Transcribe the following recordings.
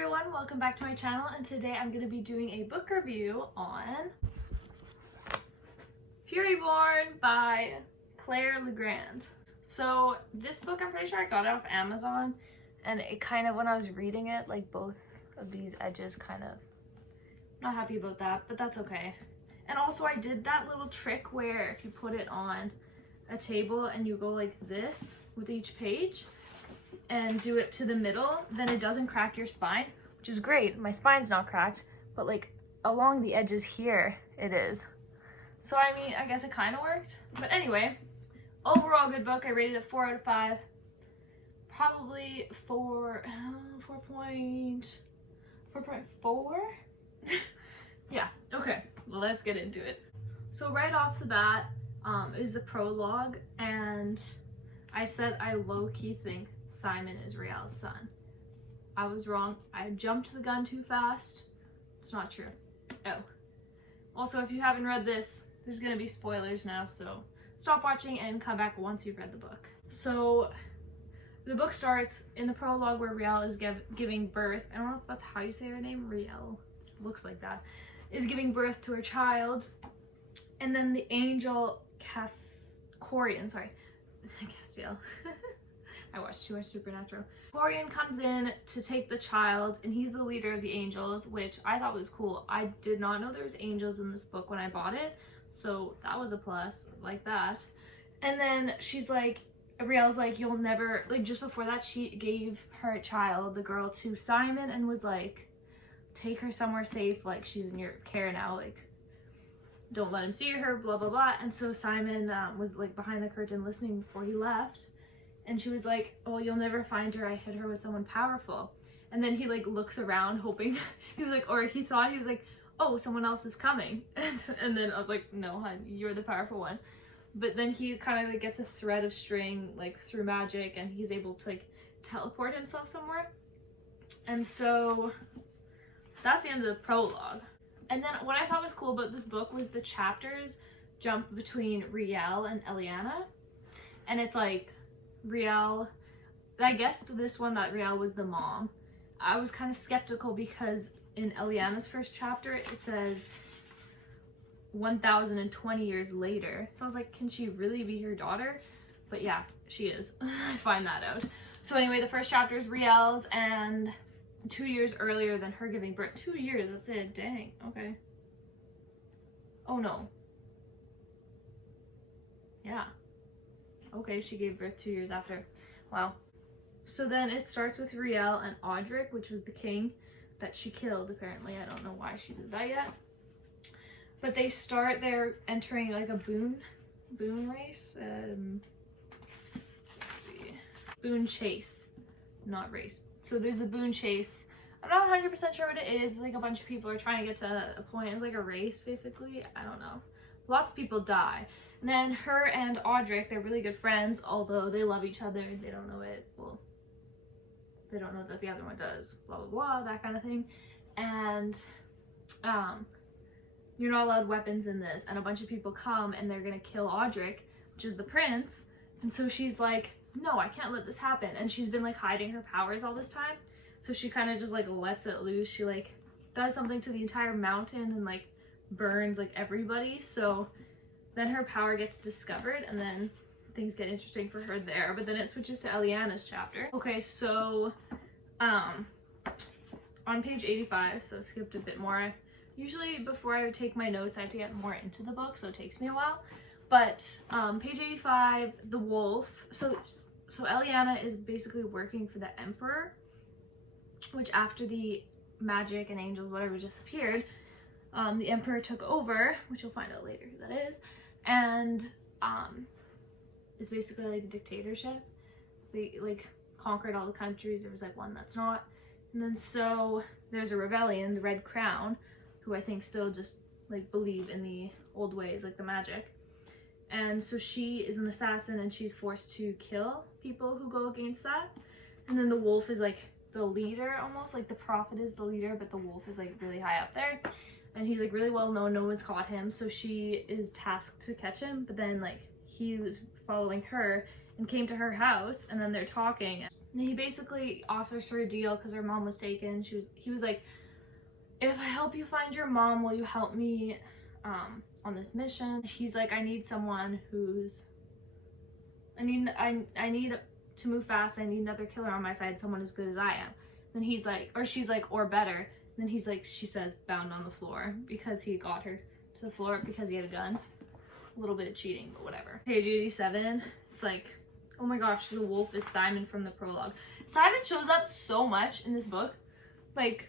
everyone, welcome back to my channel, and today I'm going to be doing a book review on Furyborn by Claire Legrand. So this book, I'm pretty sure I got it off Amazon, and it kind of, when I was reading it, like both of these edges kind of, not happy about that, but that's okay. And also I did that little trick where if you put it on a table and you go like this with each page and do it to the middle, then it doesn't crack your spine, which is great. My spine's not cracked, but like along the edges here it is. So I mean, I guess it kind of worked. But anyway, overall good book. I rated it 4 out of 5. Probably 4.4. Yeah, okay, well, let's get into it. So right off the bat is the prologue, and I said I low-key think Simon is Reale's son. I was wrong. I jumped the gun too fast. It's not true. Oh. Also, if you haven't read this, there's gonna be spoilers now, so stop watching and come back once you've read the book. So the book starts in the prologue where Reale is giving birth. I don't know if that's how you say her name. Reale. It looks like that. Is giving birth to her child. And then the angel Corian, sorry. Castiel. I watched too much Supernatural. Corian comes in to take the child, and he's the leader of the angels, which I thought was cool. I did not know there was angels in this book when I bought it, so that was a plus, like that. And then she's like, Reale's like, you'll never, like just before that, she gave her child, the girl, to Simon and was like, take her somewhere safe, like she's in your care now, like don't let him see her, blah blah blah. And so Simon was like behind the curtain listening before he left, and she was like, oh, you'll never find her, I hid her with someone powerful. And then he like looks around hoping he was like, or he thought he was like, oh, someone else is coming. And then I was like, no hun, you're the powerful one. But then he kind of like gets a thread of string like through magic, and he's able to like teleport himself somewhere. And so that's the end of the prologue. And then what I thought was cool about this book was the chapters jump between Reale and Eliana. And it's like Reale, I guess this one that Reale was the mom. I was kind of skeptical because in Eliana's first chapter it says 1020 years later. So I was like, can she really be her daughter? But yeah, she is. I find that out. So anyway, the first chapter is Reale's, and 2 years earlier than her giving birth. 2 years, that's it. Dang, okay. Oh no. Yeah. Okay, she gave birth 2 years after. Wow. So then it starts with Reale and Audric, which was the king that she killed, apparently. I don't know why she did that yet. But they're entering like a boon race. Let's see. Boon chase, not race. So there's the boon chase. I'm not 100% sure what it is. Like a bunch of people are trying to get to a point. It's like a race, basically. I don't know. Lots of people die. And then her and Audric, they're really good friends, although they love each other. They don't know it. Well, they don't know that the other one does. Blah, blah, blah, that kind of thing. And you're not allowed weapons in this. And a bunch of people come and they're going to kill Audric, which is the prince. And so she's like, no, I can't let this happen. And she's been like hiding her powers all this time. So she kind of just like lets it loose. She like does something to the entire mountain and like burns like everybody. So then her power gets discovered, and then things get interesting for her there. But then it switches to Eliana's chapter. Okay, so on page 85, so skipped a bit more. Usually before I would take my notes, I have to get more into the book, so it takes me a while. But page 85, the wolf. So Eliana is basically working for the emperor, which after the magic and angels, whatever, just appeared, the emperor took over, which you'll find out later who that is, and it's basically like a dictatorship. They like conquered all the countries. There was like one that's not. And then so there's a rebellion, the Red Crown, who I think still just like believe in the old ways, like the magic. And so she is an assassin, and she's forced to kill people who go against that. And then the wolf is like the leader, almost like the prophet is the leader, but the wolf is like really high up there. And he's like really well known, no one's caught him. So she is tasked to catch him, but then like he was following her and came to her house, and then they're talking. And he basically offers her a deal because her mom was taken. He was like, if I help you find your mom, will you help me on this mission? He's like, I need someone who's, I need to move fast. I need another killer on my side, someone as good as I am. Then he's like, or she's like, or better. Then he's like, she says, bound on the floor, because he got her to the floor because he had a gun. A little bit of cheating, but whatever. Page 87, it's like, oh my gosh, the wolf is Simon from the prologue. Simon shows up so much in this book. Like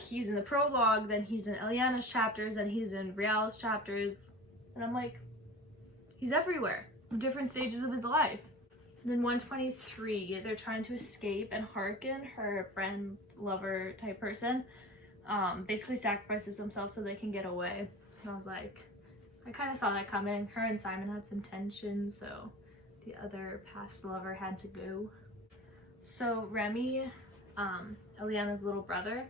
he's in the prologue, then he's in Eliana's chapters, then he's in Reale's chapters. And I'm like, he's everywhere, different stages of his life. Then 123, they're trying to escape, and Harkin, her friend, lover type person, basically sacrifices himself so they can get away. And I was like, I kind of saw that coming. Her and Simon had some tension, so the other past lover had to go. So Remy, Eliana's little brother,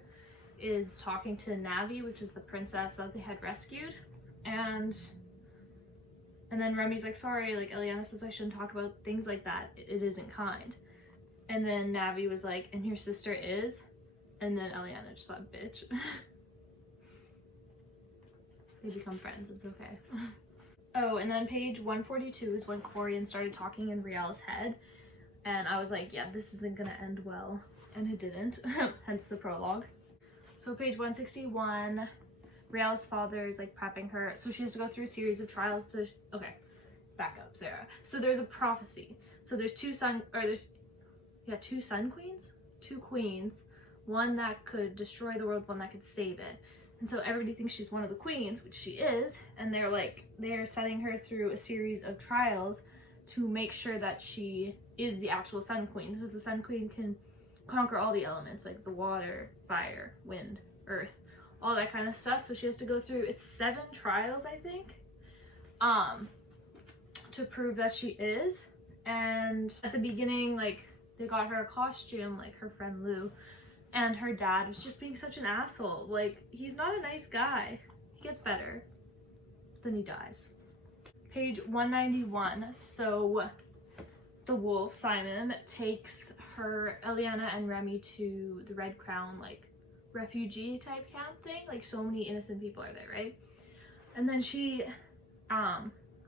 is talking to Navi, which is the princess that they had rescued, and then Remy's like, sorry, like Eliana says I shouldn't talk about things like that. It isn't kind. And then Navi was like, and your sister is? And then Eliana just thought, bitch. They become friends, it's okay. Oh, and then page 142 is when Corian started talking in Reale's head. And I was like, yeah, this isn't gonna end well. And it didn't, hence the prologue. So page 161, Reale's father is like prepping her. So she has to go through a series of trials to, okay, back up, Zara. So there's a prophecy. So there's two sun queens? Two queens. One that could destroy the world, one that could save it. And so everybody thinks she's one of the queens, which she is. And they're setting her through a series of trials to make sure that she is the actual Sun Queen. Because the Sun Queen can conquer all the elements, like the water, fire, wind, earth, all that kind of stuff. So she has to go through, it's 7 trials, I think, to prove that she is. And at the beginning, like, they got her a costume, like her friend Lou, and her dad was just being such an asshole. Like, he's not a nice guy. He gets better, then he dies. Page 191, so the wolf, Simon, takes her, Eliana and Remy, to the Red Crown, like, refugee type camp thing. Like, so many innocent people are there, right? And then she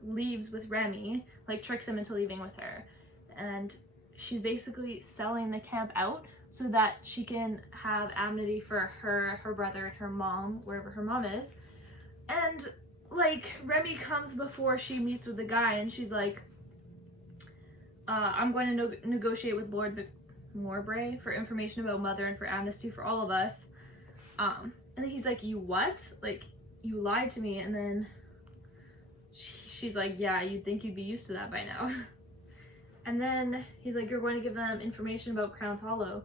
leaves with Remy, like tricks him into leaving with her, and she's basically selling the camp out so that she can have amnesty for her brother, and her mom, wherever her mom is. And like, Remy comes before she meets with the guy, and she's like, I'm going to negotiate with Lord Morbray for information about Mother and for amnesty for all of us. And then he's like, you what? Like, you lied to me. And then she's like, yeah, you'd think you'd be used to that by now. And then he's like, you're going to give them information about Crown's Hollow.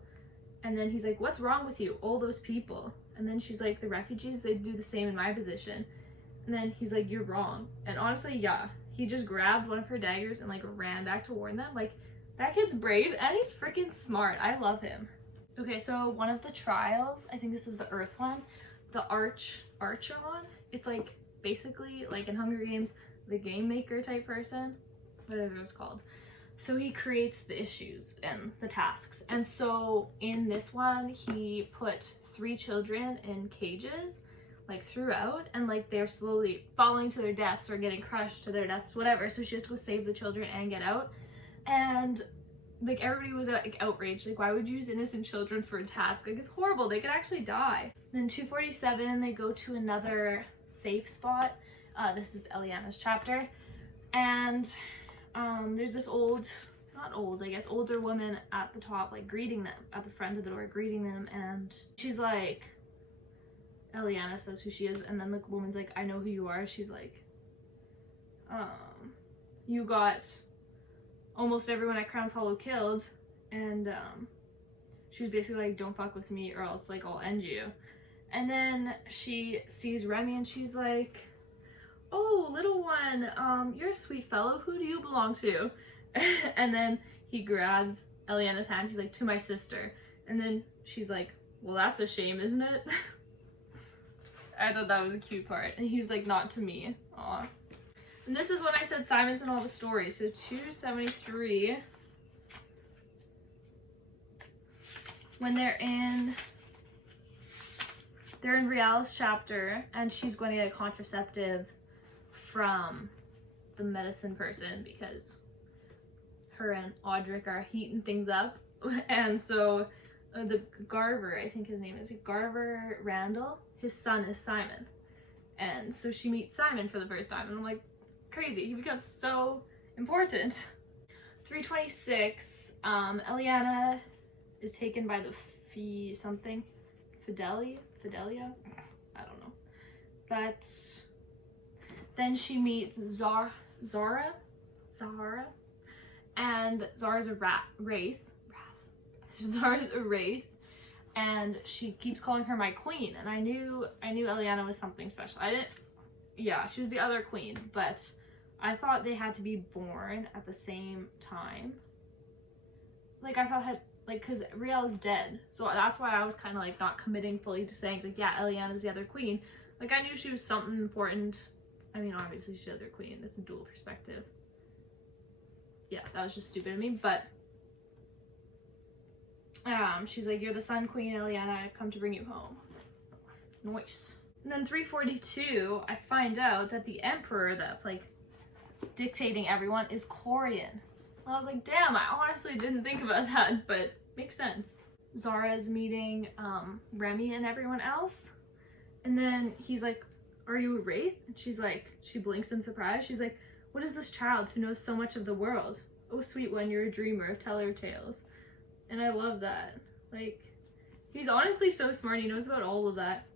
And then he's like, what's wrong with you? All those people. And then she's like, the refugees, they do the same in my position. And then he's like, you're wrong. And honestly, yeah, he just grabbed one of her daggers and like ran back to warn them. Like, that kid's brave and he's freaking smart. I love him. Okay, so one of the trials, I think this is the Earth one, the Archeron. It's like basically like in Hunger Games, the game maker type person, whatever it's called. So he creates the issues and the tasks. And so in this one, he put 3 children in cages, like throughout, and like they're slowly falling to their deaths or getting crushed to their deaths, whatever. So she has to go save the children and get out. And like everybody was like outraged, like why would you use innocent children for a task? Like, it's horrible, they could actually die. Then 247, they go to another safe spot. This is Eliana's chapter, and there's this older woman at the top, like greeting them at the front of the door, greeting them, and she's like, Eliana says who she is, and then the woman's like, I know who you are. She's like, you got almost everyone at Crown's Hollow killed, and she was basically like, don't fuck with me or else like I'll end you. And then she sees Remy and she's like, oh, little one, you're a sweet fellow, who do you belong to? And then he grabs Eliana's hand, he's like, to my sister. And then she's like, well, that's a shame, isn't it? I thought that was a cute part. And he was like, not to me. Aw. And this is when I said Simon's in all the stories. So 273. when they're in Reale's chapter, and she's going to get a contraceptive from the medicine person because her and Audric are heating things up. And so the Garver, I think his name is Garver Randall, his son is Simon. And so she meets Simon for the first time, and I'm like, crazy, he becomes so important. 326, Eliana is taken by the Fidelia? I don't know. But then she meets Zara, and Zara's a wraith. Zara's a wraith, and she keeps calling her my queen, and I knew Eliana was something special. Yeah, she was the other queen, but I thought they had to be born at the same time. Like, I thought because Reale is dead, so that's why I was kind of like not committing fully to saying like, yeah, Eliana's the other queen. Like, I knew she was something important. I mean, obviously she's the other queen. It's a dual perspective. Yeah, that was just stupid of me, but she's like, you're the Sun Queen, Eliana, I've come to bring you home. I was like, nice. And then 342, I find out that the Emperor that's like dictating everyone is Corian. And I was like, damn, I honestly didn't think about that, but makes sense. Zara's meeting Remy and everyone else, and then he's like, are you a wraith? And she's like, she blinks in surprise. She's like, what is this child who knows so much of the world? Oh, sweet one, you're a dreamer, tell her tales. And I love that. Like, he's honestly so smart. He knows about all of that.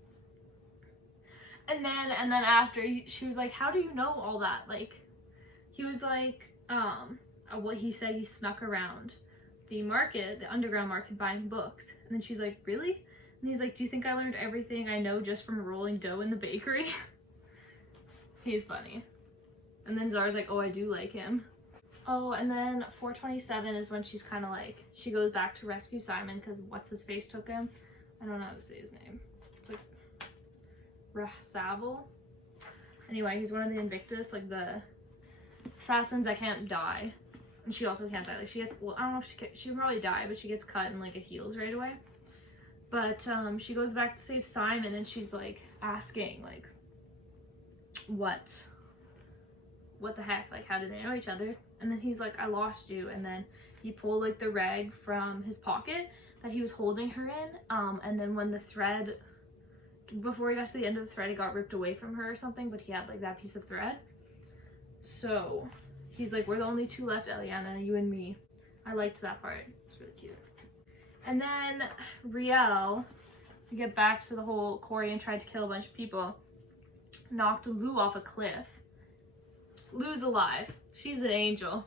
And then after, she was like, how do you know all that? Like, he was like, well, he said he snuck around the market, the underground market, buying books. And then she's like, really? And he's like, do you think I learned everything I know just from rolling dough in the bakery? He's funny. And then Zara's like, oh, I do like him. Oh, and then 427 is when she's kind of like, she goes back to rescue Simon because what's-his-face took him. I don't know how to say his name. It's like Rasavel. Anyway, he's one of the Invictus, like the assassins that can't die. And she also can't die. Like, she gets, well, I don't know if she can probably die, but she gets cut and like it heals right away. But she goes back to save Simon, and she's like asking like, what the heck? Like, how do they know each other? And then he's like, I lost you. And then he pulled like the rag from his pocket that he was holding her in. And then when the thread, before he got to the end of the thread, it got ripped away from her or something, but he had like that piece of thread. So he's like, we're the only two left, Eliana, you and me. I liked that part. It's really cute. And then Reale, to get back to the whole Corian tried to kill a bunch of people, knocked Lou off a cliff. Lou's alive. She's an angel.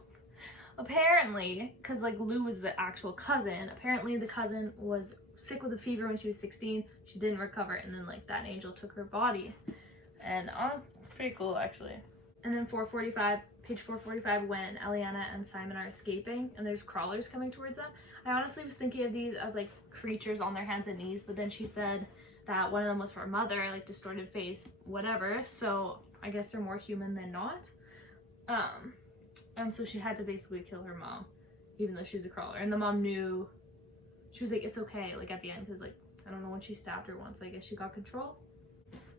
Apparently, because like Lou was the actual cousin, apparently the cousin was sick with a fever when she was 16. She didn't recover, and then like that angel took her body. And pretty cool actually. And then 445, page 445, when Eliana and Simon are escaping and there's crawlers coming towards them. I honestly was thinking of these as like creatures on their hands and knees, but then she said that one of them was her mother, like distorted face, whatever. So I guess they're more human than not. And so she had to basically kill her mom, even though she's a crawler. And the mom knew, she was like, it's okay, like at the end, because like, I don't know, when she stabbed her once, I guess she got control.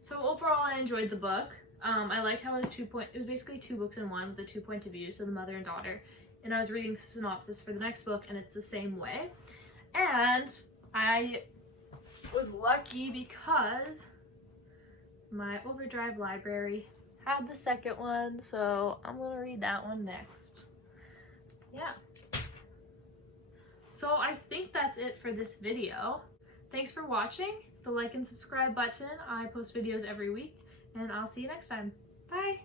So overall, I enjoyed the book. I like how it was basically 2 books in one with a 2 point of view, so the mother and daughter. And I was reading the synopsis for the next book, and it's the same way. And I was lucky because my Overdrive library had the second one, so I'm gonna read that one next. Yeah. So I think that's it for this video. Thanks for watching. The like and subscribe button. I post videos every week, and I'll see you next time. Bye!